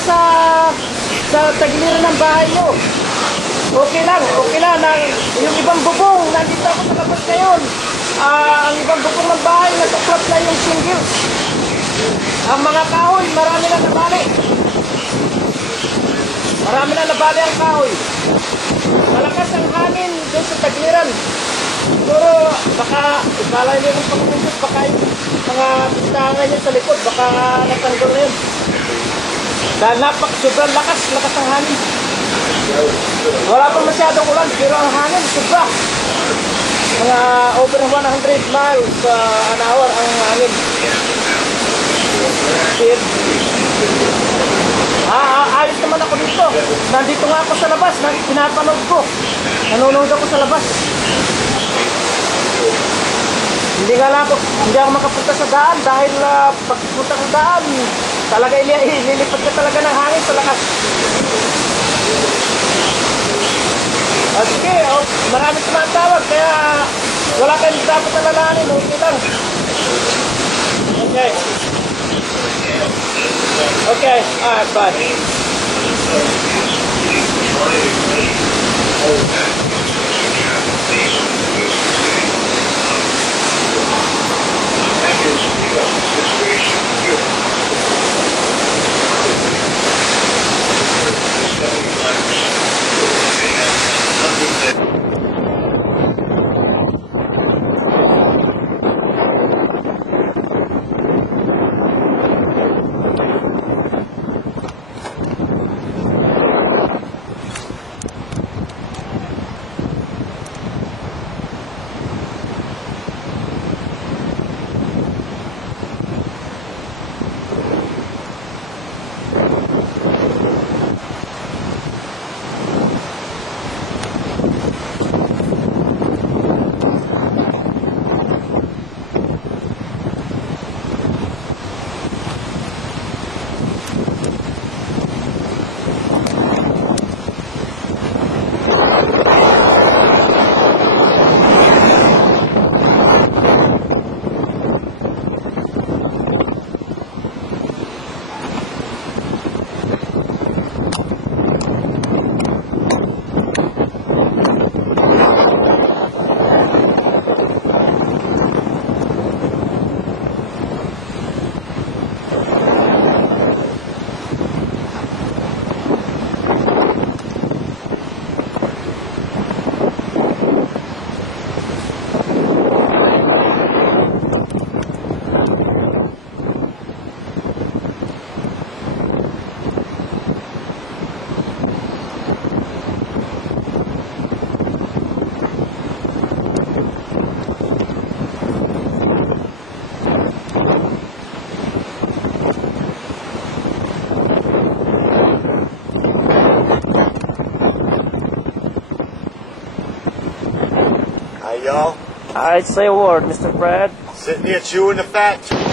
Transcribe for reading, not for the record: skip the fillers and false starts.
sa tagiliran ng bahay mo. Okay lang. Yung ibang bubong, nandito ako sa labas ngayon. Ang ibang bubong ng bahay, nasuklap na yung shingles. Ang mga kahoy, marami na nabali. Marami na nabali ang kahoy. Malakas ang hangin doon sa tagiliran. Siguro, baka, ikala nyo ng pagkumpit, baka yung mga pintangan niya sa likod, baka natanggol na yun. Dahil sobrang lakas ang hangin. Wala pa masyadong ulan, pero ang hangin, sobra. Mga over 100 miles an hour ang hangin. Ayos naman ako dito. Nandito nga ako sa labas, pinapanood ko. Nanonood ako sa labas. Hindi ako makapunta sa daan dahil pagpunta sa daan, talaga ililipat ka talaga ng hangin sa lakas. Sige, maraming tumatawag, kaya wala kayong dapat alalahanin, okay lang. Okay, alright, bye. Hi, y'all. Alright, say a word, Mr. Fred. Sitting here chewing the fat.